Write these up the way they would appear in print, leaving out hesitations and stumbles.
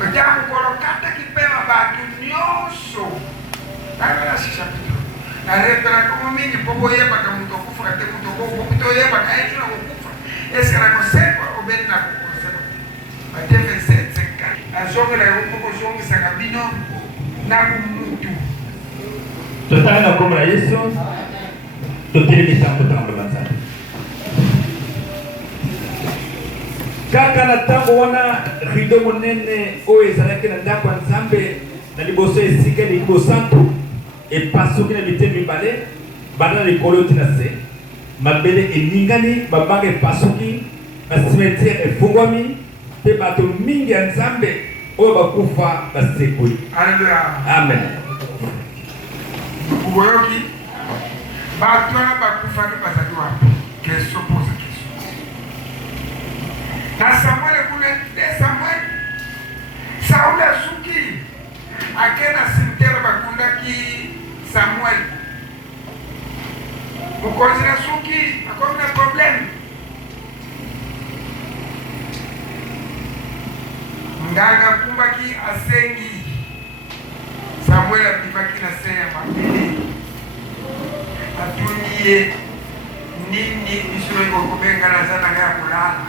Ojamu kolokata kipewa batu nyoso. Nagala shisha pito. Nalepera como mingi popo yeba kamuto kufa kate muto popo yeba kaetu na kufa. Ese na kosekwa obeni na kusekwa. Batefe seka. Azonge la upoko zonge sakabino na kumutu. Tutana na kumra Yesu. Tutiri kitambo tambo banza. Kaka na tambo wana rido monene oye zanake na ndako nzambe na liboso esika libo santo e pasuki na bitemi mbale bana likolo tina se mabele eningani babanga pasuki na cimetière efungwami pe bato mingi ya nzambe oyo bakufa basekoli. Haleluya. Amen. Uboyoki bato wana bakufa ni bazali wapi? Question pose question. Na Samuel kule Samuel Saul asuki akena simtera bakunda ki Samuel mukozi na suki akona problem nganga kumba ki asengi Samuel apibaki na senya mabili atunie nini isuro iko kubenga na sana ngaya kulala.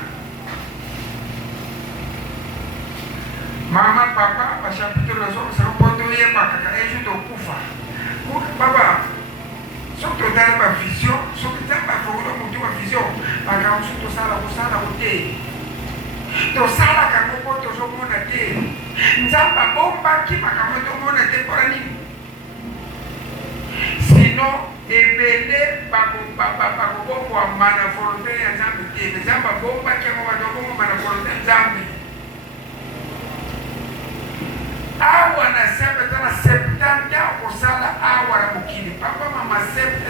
Mama papa bashapito na soko sa poto yeba kaka ejo to kufa. Baba soko dala ba vision, soko tamba fogo mutu ba vision. Aka soko sala ote. To sala ka ngoko to soko na te. Nzamba bomba ki makamoto mona te por nini. Sino ebele bako kwa mana volonté ya nzambe te. Nzamba bomba ki ngoko dogo mana volonté nzambe. Awa na sema tana 70 kusala awa na mukini papa mama 70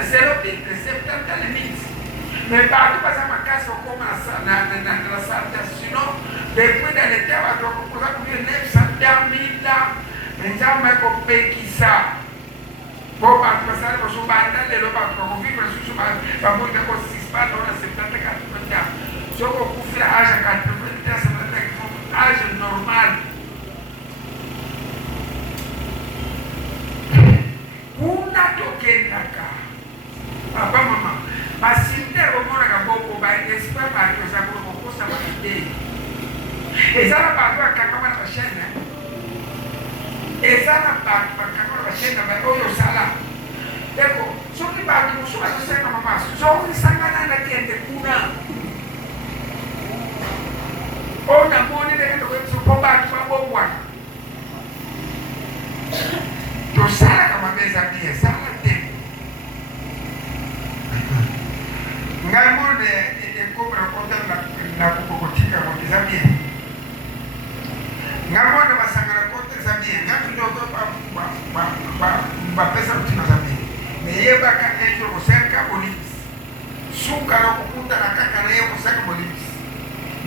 limits mais partout pas ça ma casse au comme na santa sinon depuis dans les terres donc pour ça que 900 mita njama ko pekisa pour pas passer au subanda le lo pas pour vivre sur subanda pas pour que 6 pas dans 70 80 so ko kufira âge 80 âge normal. Una tokendaka papa mama basinte omona kaboko ba espoir ba ko sa ko kosa ba ide ezala ba ko kaka bana bashenda ezala ba kaka bana bashenda ba oyo sala eko soki ba ki musuba kusema mama so sangana na kende kuna ona moni de ndo ko so ba ki ba bobwa to sala kama meza pia sala tena ngambo de cobra contra na kukokotika kwa kizamia ngambo de basangana contra zamia ngambo ndo ba pesa kutina zamia meyeba ka ejo kusenka police suka na kukuta na kaka na yeye kusaka police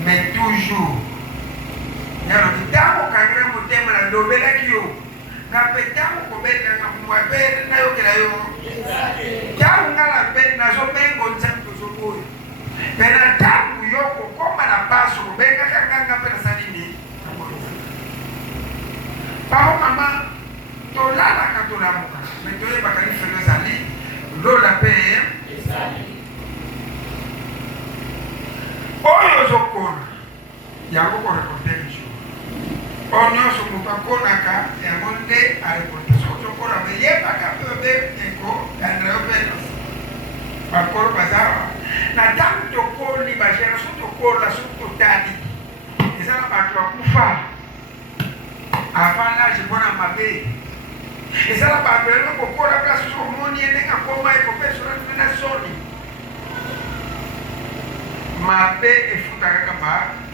mais toujours yalo kitako kagre mutema na dobela kiyo na petamu kobenda na mwabere na yo kila yo ya ngala ben na zo bengo nzambe zo boy pena tamu yoko koma na paso benga kanga pena salini pao mama to lala ka to la muka metoye bakari felo zali lola pe oyo zokona yango ko reporter onyo so mupakona ka yamonde alipote so kora beye baka bebe eko andreo penos bakoro bazawa na tanto koli bajera so to kola so to tani ezala batwa kufa afana jibona mabe ezala batwa ko kola ka so moni enga koma eko peso na soni mabe efuta kama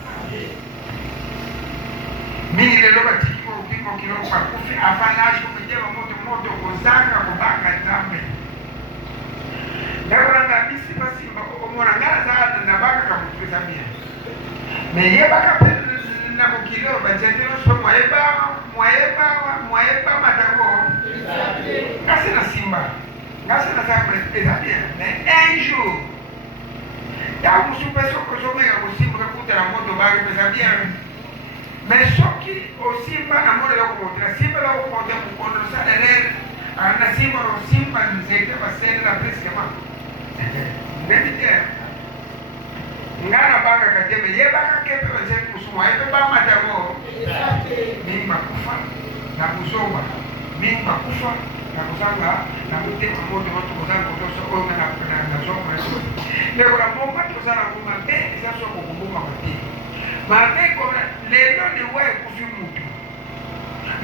mimi lelo batiki upimo kilo kwa kufi afanaje kumejewa moto kuzanga kubanga nzambe ndabona ngabisi basi bakomora ngaza na baka kamutuza mia meye baka na mukilo bajendero so mwaeba madago ngase na simba ngase na zambe ezabia mais un jour ya musupeso ko somega kusimba kuta na moto baka ezabia mais soki aussi cheke basene la pesi kama ndeni te ngana baka kakebe ye baka kepe basene kusuma ebe ba matamo mimi makufa na kuzoba mimi makufa na kuzanga na mutema moto watu kuzanga kutosa oyo na zoma yesu leo la momba tuzana kuma be zaso kukumbuka mati mabe ko lelo ni wewe kufi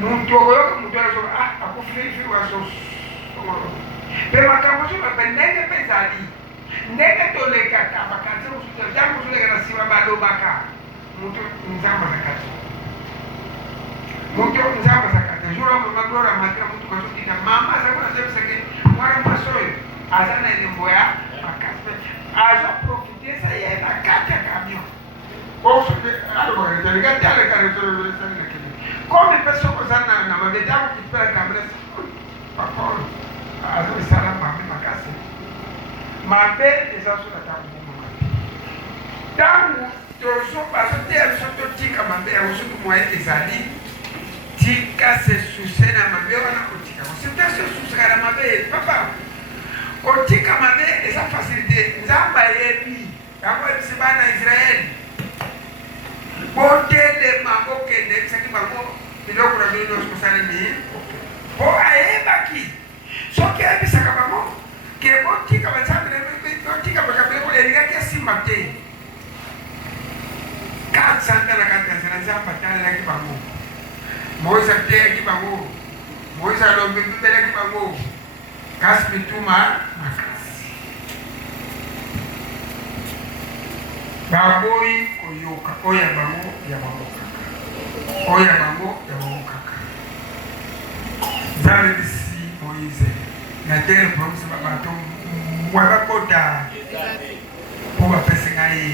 muntu oyoka muntu aso akufifi waso pema kama sio pendenge pezali ndenge toleka kama kanza usuta jambo zile kana siwa bado baka muntu nzamba zakati muntu nzamba zakati jura magora matra muntu kasukita mama zakona sema sake mwana masoyo azana ni mboya akaspe azo profiter ça y est la carte camion o so que alors regarde le carré sur le salon come pessoa sana na mabetamu kitipela kamera pakolo azo sala mami makasi mabe ezasula tangu mama tangu tozo baso te aso tika mabe aso kumwa ezali tika se susena mabe wana kotika c'est se susana mabe papa kotika mabe eza facilité nzamba yebi yako ebisibana Israeli botele maboke ndebisaki bango biloko na bino nyonso kosala ni po ayebaki soki ayebisaka bango ke botika banzambe botika bakabeleko elingaki esimba te 400 na kati ya nzela nzambe atalelaki bango moise ateyaki bango moise alombi bibelaki bango kasi mituma makasi baboyi koyoka oya bango ya bango oya bango ya bango kaka nzambe bisi moise na tere promise babato mwabakota po bapesi ngai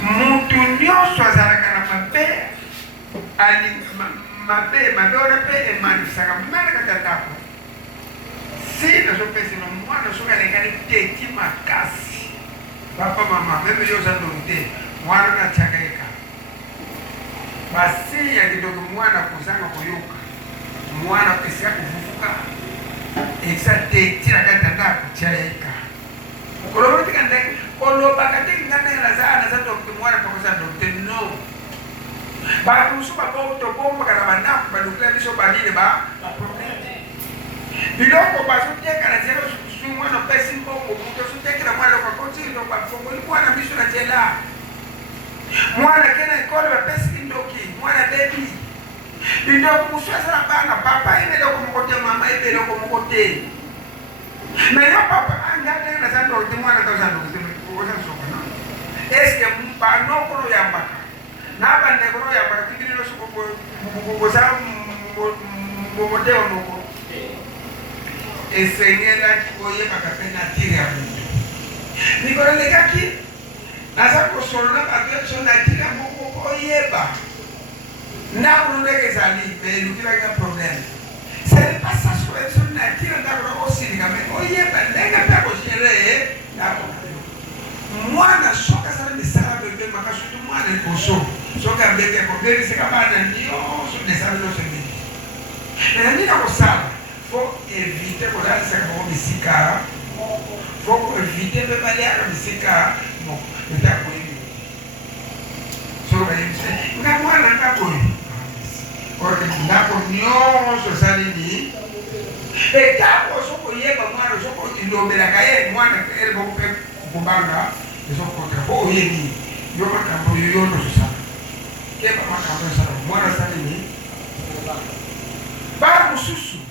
muntu nyonso azalaka na mabe wana mpe emanifisaka mwana kaka ndako si nazopesi na mwana soki alengani teti makasi papa mama meme yo za ndonte mwana na chakaika basi ya kidogo mwana kuzanga kuyoka mwana pesa kuvufuka exacte tira kata kuchaika koloboti kande koloba kati ngana la za ndonte mwana pakoza ndonte no ba kusuba ba to bomba kana bana ba dukla biso banine ba biloko bazoteka na zero mwana pesi mbongo mtu sotekela mwana kwa koti ndo kwa fongo mwana biso na jela mwana kena ikole ba pesi ndoki mwana baby ndoko kuswasa na bana papa ile loko mkote mama ile loko mkote na yo papa anga na zando ndi mwana kaza ndo kuza soko na eske mbano kono yambaka na bande kono yambaka kidini no soko kuza modeo noko esengela koye bakapena tire ya muntu nikolo lekaki naza kosolona bato na tire moko koyeba nakululeka ezali belukilaka problème c'est pas ça so na tire ndako osilika me oyeba ndenge mpe akogere ndako mwana soki asala misala bebe makasutu mwana liboso soki ambeki akobeliseka bana nyonso nesala nyonso mingi nani na kosala faut éviter qu'on a ça comme bisika faut éviter de aller à bisika bon le temps pour lui so va y aller nga mwana ngabo or que ngabo nyonso salini et kako soko yeba mwana soko ilobela kaye mwana ele bo kubanga soko ko yebi yo makambo yo no sasa keba makambo sasa mwana salini ba mususu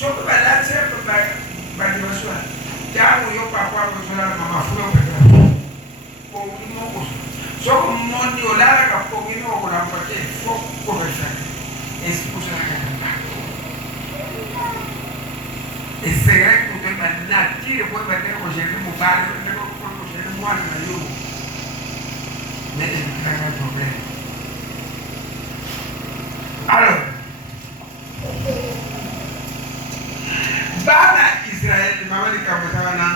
soko balati ba dimaswa jamu yo papa ko sala mama fulo peka ko mo ko soko mondi olara ka ko ngino ko na pate fo ko besa esikusa ka ese gran ko te na tire ko ba te ko jeri mo ba te ko jeri mo ana yo ne te ka problème alors bana Israeli mama likamutana na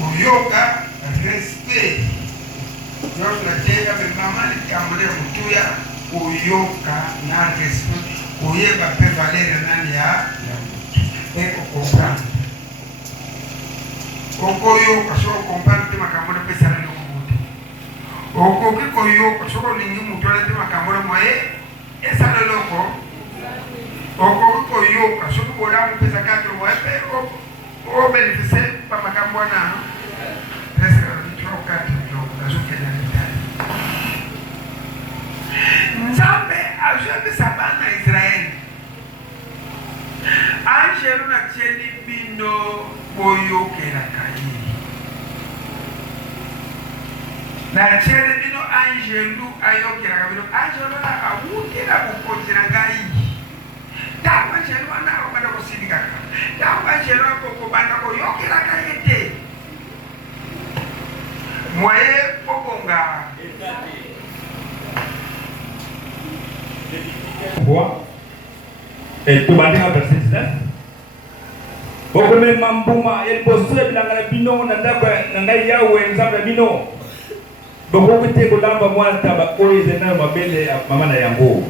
koyoka respect ndio tunajenga mama likamutana kutuya koyoka na respect koyeba mpe valere nani ya eko comprendre okoyoka soko comprendre te makambo na pesana eloko te okoki koyoka soko olingi moto ala te makambo na moye esala eloko okoki koyoka soki bolamu pesa 4 moye mpe obénéficie pa makambo wana presque 3 ou 4 biloko nazokende na mitali nzambe azwebisa bana Israeli angelu na tieni bino boyokelaka ye na tieni bino angelu ayokelaka bino angelu na awutela bokonzi na ngai ntango angelu wana akobanda kosilikaka ntango angelu akokobanda koyokelaka ye te moye kobonga tobandeka verset 19 bokomema mbuma ya liboso ya bilanga na bino na ndako na ngai yawe nzambe na bino bokoki te kolamba mwana ntaba oyo ezali nayo mabele ya mama na yango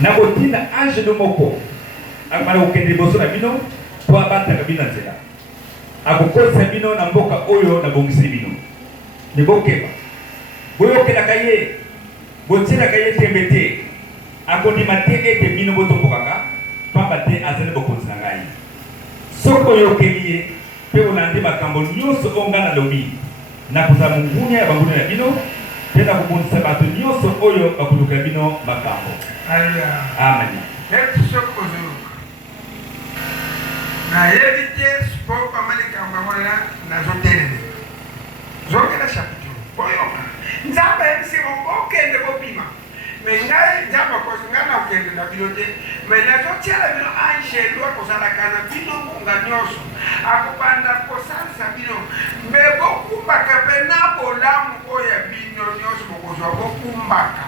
na kotina angelo moko akomanda kokende liboso na bino mpo abataka bino na nzela akokolisa bino na mboka oyo nabongiseli bino libokeba boyokelaka ye botielaka ye tembe te akondima te ete bino botombokaka pamba te azali bokonzi na ngai soki oyokeli ye mpe olandi makambo nyonso oyo ngai nalobi nakozala mongunia ya bangunia na bino mpe nakobundisa bato nyonso oyo bakolukela bino makambo. Amen. nayebi te po pamalikambo yango nazoteleme zokela chapitre boyoka nzambe ayebisi okende bopima me ngai nzambe akosi ngai nakokende na bino te me nazotiela bino angelu akozalaka na bino ngonga nyonso akobanda kosalisa bino me bokumbaka mpe na bolamu oyo ya bino nyonso bokozwa bokumbaka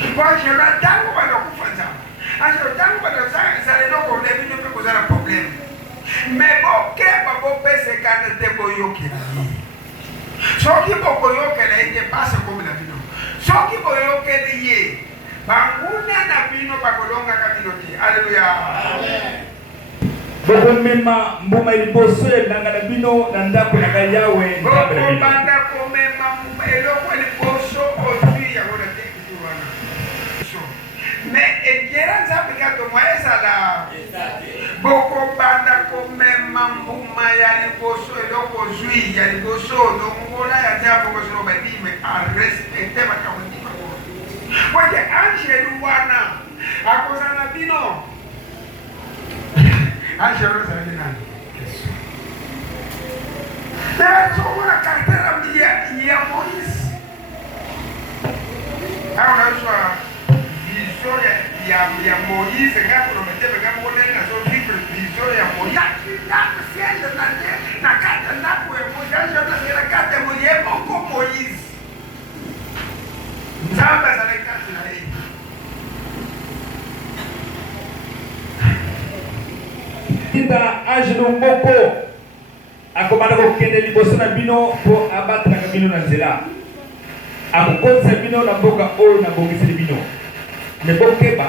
angelu ntango banakufa nzambe angelu ntango banazala eloko na bino mpe kozala probleme me bokeba bopesekana te boyokela ye soki bokoyokela ye te pase komela bino soki boyokeli ye banguna na bino bakolongaka bino te. Alleluya. bokomema mbuma ya liboso ya bilanga na bino na ndako na ngai yawe bokobanda komema eloko ya liboso ozwi yango na te kitu wana me ekera nzambe kato mwa ezala bokobanda komema mbuma ya liboso eloko ozwi ya liboso longola ya nzambe okosolo badime arespecte makambo ndima wete angelu wana akozala na bino angelu ozalaki nani nazomona karaktere ya Moïse awa nazwa vision ya Moïse ngakonometebe ngamonene nazovivre vision ya Moïse ndako siende na kati ya ndako ya Moïse angelu azala kati ya Moïse ye moko Moïse nzambe azalaki kati na ye tinda angelo moko akomanda kokende liboso na bino mpo abatanaka bino na nzela akokozisa bino na mboka oyo nabongiseli bino me bokeba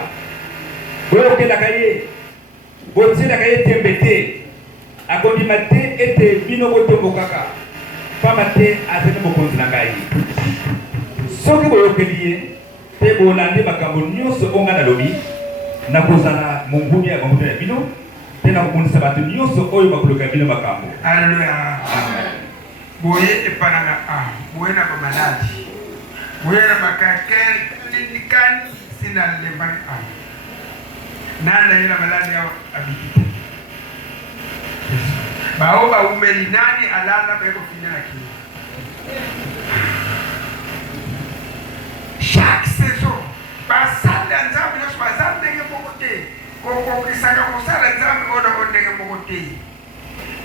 boyokelaka ye botielaka ye tembe te akondima te ete bino botombokaka pamba te azali bokonzi na ngai soki boyokeli ye mpe bolandi makambo nyonso oyo ngai nalobi nakozala monguni ya bangunia na bino mpe nakobundisa bato nyonso oyo bakoluka bino makambo. Alleluya. boye epananga boye na bamaladi boye na bakakelinikani sina lembani nanda ye na maladi awa abikite bao baumeli nani alala bayekofinya na kini chaque saison basali ya nzambe nyonso bazali ndenge moko te kokokisaka kosala nzambe oyo ndenge moko te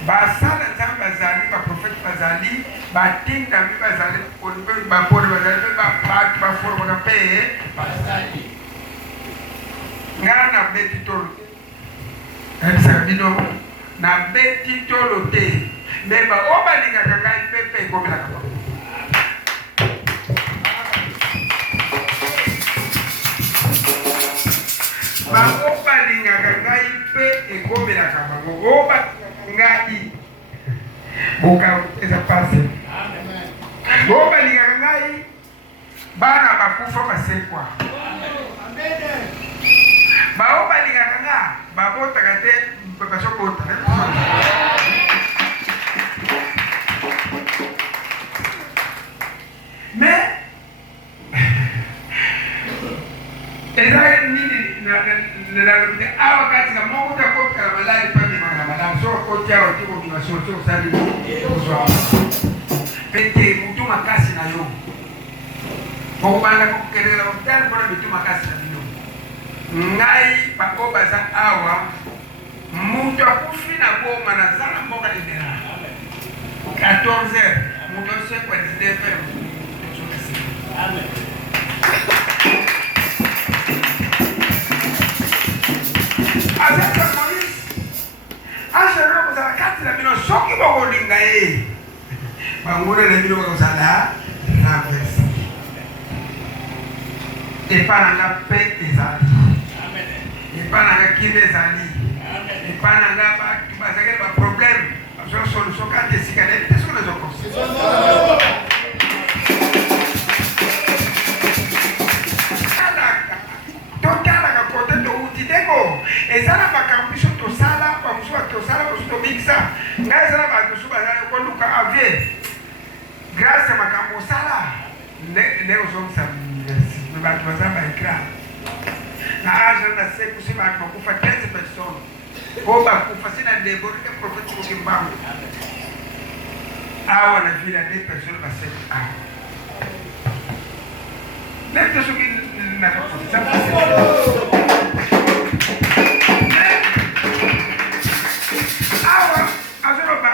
basala nzambe bazali baprofete bazali batingami bazali bapone bazali mpe bato baformaka mpe bazali ngai na beti tolo ayebisaka bino na beti tolo te me baoyo balingaka ngai mpe mpe ekomelaka bango. bango balingaka ngai mpe ekomelaka bango oyo balingaka ngai boka eza pase oyo balingaka ngai bana bakufa basekwa bao balingaka nga babotaka te bazobota mais eza nini nalobite awa katika moko takokala maladi pamimaka na malamu soko koti awa tikobima soso osali kozwa pete mutu makasi na yo okobanda kokelekela hopitali mpona mitu makasi na bino ngai bako baza awa mutu akufi na boma na zala mboka libera 14h mutu osekwa 19h Amen. Avec la police, achète-le pour la carte de la bino, ce qui va vous lingayer. Bangoule la bino comme ça là, renverse. Et pas dans la paix des alliés. Et pas dans la qui des alliés. Et pas dans la problème. Parce que solution quand tu es cigarette, c'est sur les autres. ezala makambo biso tosala bamosu batosala mosu tomikisa ngai ezala bamosu bazali koluka ave grâce ya makambo osala nde ozongisa bato baza baekra na age na sekusi bato bakufa 15 personnes po bakufa sina ndebonike profete koki mbango awa na ville ya 2 personnes baseku awa nete soki nakaprofesa awa azoloba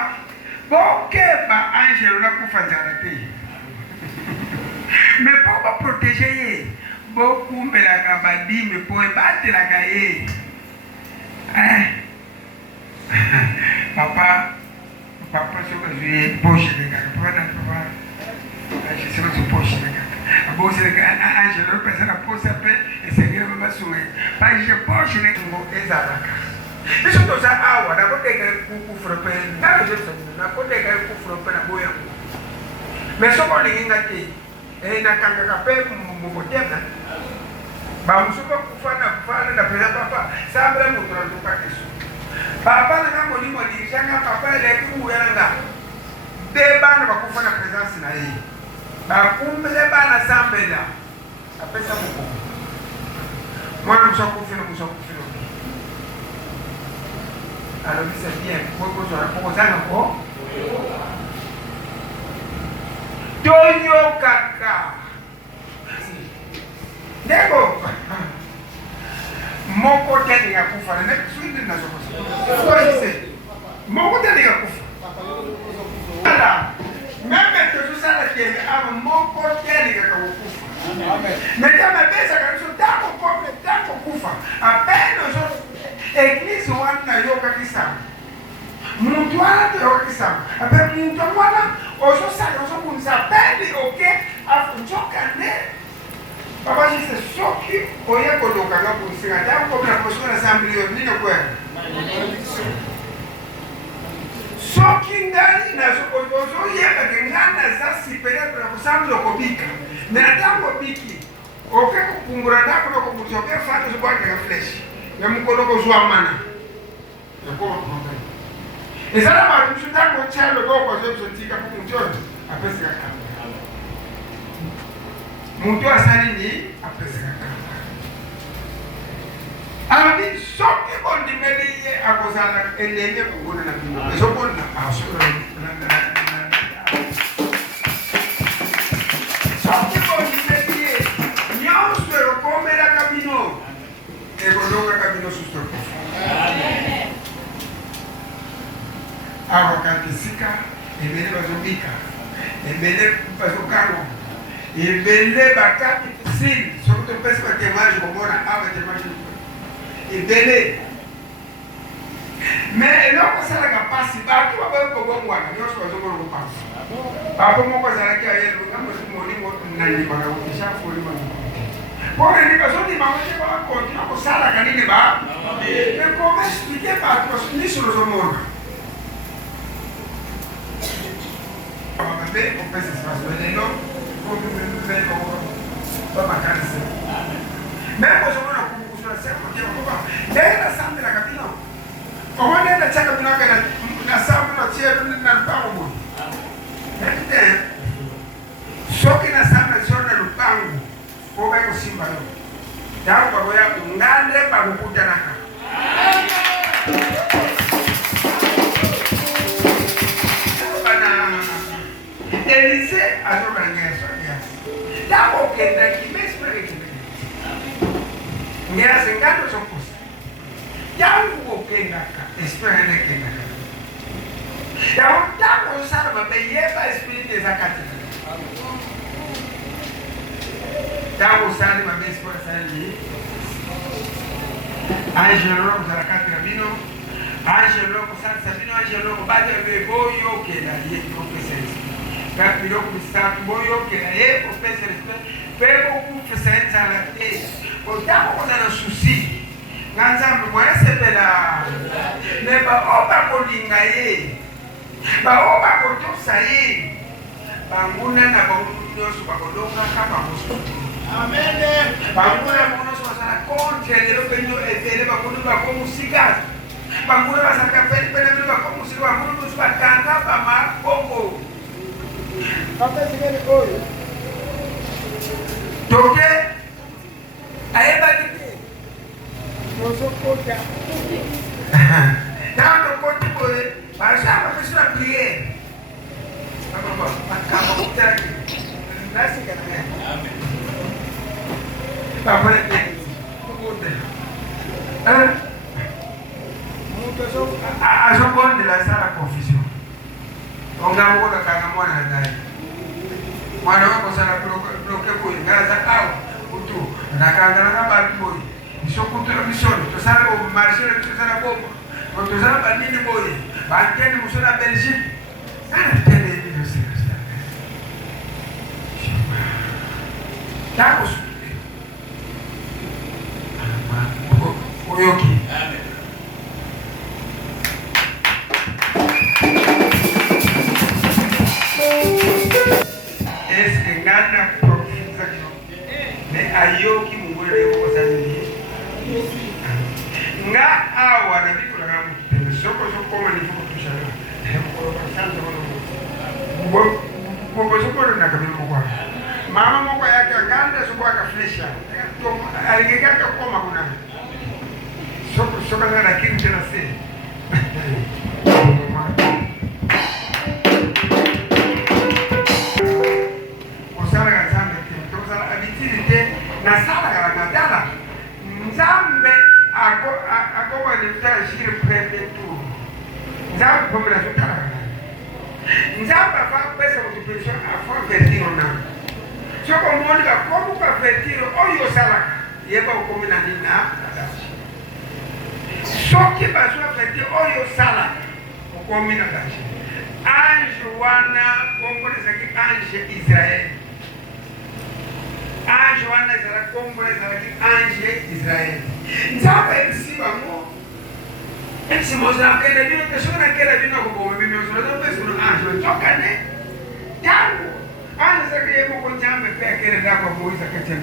bokeba angelo nakufa nzala te me mpo baprotege ye bokumbelaka badime mpo ebatelaka ye papa soki azwi ye poshelekaka papa soki azwi poshelekaka aboseleka angelo pesa na posa mpe esengeli babasunga ye paje posheleko ezalaka biso toza awa nakoteka kufura mpe ndalo jerusalem nakoteka kufura mpe na boyango mais soko olingi nga te nakangaka mpe mokotema bamosu bakufa na pesa papa sambela moto nanduka teso papa nanga molimo diriganga papa eleki nguyana nga de bana bakufa na présence na ye bakumbele bana sambela apesa mokoko mwana mosu akufina mosu akufina alors c'est bien pourquoi ça encore Tonyo kaka Nego moko tene ya kufa na kusudi na soko kwa hise moko tene ya kufa ala meme to sala kile ama moko tene ya kufa amen metama pesa kabisa tako pobre tako kufa apeno so Église wana yoka kisama muntu wana yoka kisama ape muntu wana oso sala oso kunza pendi oke afunjoka ne papa jise soki oye koloka nga kunsinga tangu kwa na posho na sambilio nino kwa soki ndani na oso yeba kengana za sipere kwa kusamlo kobika na tango biki oke kupungura ndako na kumutoke fatu zubwa kwa flesh na mukoloko zwa mana yako problem ezala ba mshuta ko chalo go ko zo tika ku mutoni apesa kama muntu asali ni apesa kama ami soki bondi meli ye akozala elenge kugona na bino ezobona asura na soki bondi meli ye nyonso ekomela kabino ekondoka kabino sustoko amen awa katisika ebele bazobika ebele bazokano ebele bakati kusini soki topesi batemage komona awa temage ebele me eloko osalaka mpasi bato baboyi kobongwana nyonso bazomona kopasi bapo moko azalaki ayelonga molimo nandimaka kotisha folima Pour les personnes qui m'ont continué à ça la canine bas. Mais comment expliquer par ni sur le monde? On va faire on fait ce espace mais non pour nous faire pas ma canne. Même quand on a beaucoup sur la scène on dit on va. Dès la salle de la cabine. On va aller la chaque cabine na salle na tiers na pas au monde. Soki na salle sur le lupango. Ko ba ko simba yo. Dawo ba ya ngande ba kukutana ka. Bana Elise azobanya sonia. Dawo kenda kimespere kimene. Ngira sengando sokusa. Dawo kenda ka espere kenda ka. Dawo sala ba yeba espere zakati. Dawo sali ma besi kwa sali Angelo zarakati rabino Angelo kusali sabino Angelo kubade boyo kela ye professeurs kapilo kusatu boyo kela ye professeurs pero professeurs ala te o dawo na susi nganza mwese pela neba oba kolinga ye ba oba kotosa ye banguna na bangunyo subakolonga kapa musu. Amen. Banguna mono swasana kontra de lo peño etele bakunu bako musika. Banguna basaka pele pele bako musika banguna musika kanta bama bongo. Papa sigene oyo. Toke ayeba dike. Moso kota. Tanto koti boye, basha basha prier. Papa akaba kutaki. Nasi kana. Amen. Papa ni tukunde. Azokonde la sala confusion. Onga mwana kana mwana ndani. Mwana wako sana bloke boy ngaza awo utu nakanga na bantu boy. Bisokutula bisoni to sala ko marcher to sala bomba. To sala bandini boy. Bankeni musona Belgique. Kana tele ni sala. Tako Oyoki. Amen. Es ngana profisa ne ayoki mungole ko sanni. Nga awa na bikula nga mutende soko mani fuko tushana. Ko sanzo no. Ko soko na kabili kwa. Mama moko yake nganda soko akafresha. Aligeka koma kuna. Soko na lakini tena si. Osara ganzambe kimtoza abitirite na sala garangadala. Nzambe ako wani mtajiri prende tu. Nzambe pomela sutara. Nzambe afa pesa mutupesha afa vertiro na. Soko mwoni ka komu ka vertiro oyo sala. Yeba ukomina nina adashi. Soki bazwa fete oyo sala ukomina adashi. Ange wana kongoleza ki ange Israel. Ange wana zara kongoleza ki ange Israel. Nzaba ekisiba mo. Ekisimo za kenda bino kesona kenda bino ko bimi osona do peso no ange tokane. Tango. Ange za ke mo konjambe pe kenda da ko Moiza ketchen.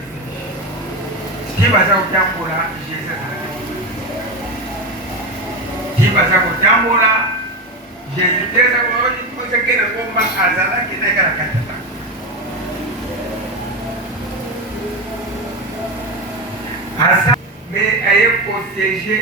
Tiba za kutambula Jesus. Tiba za kutambula Jesus teza kwa wadi kuza kena komba azala kena kara katata. Asa me aye protéger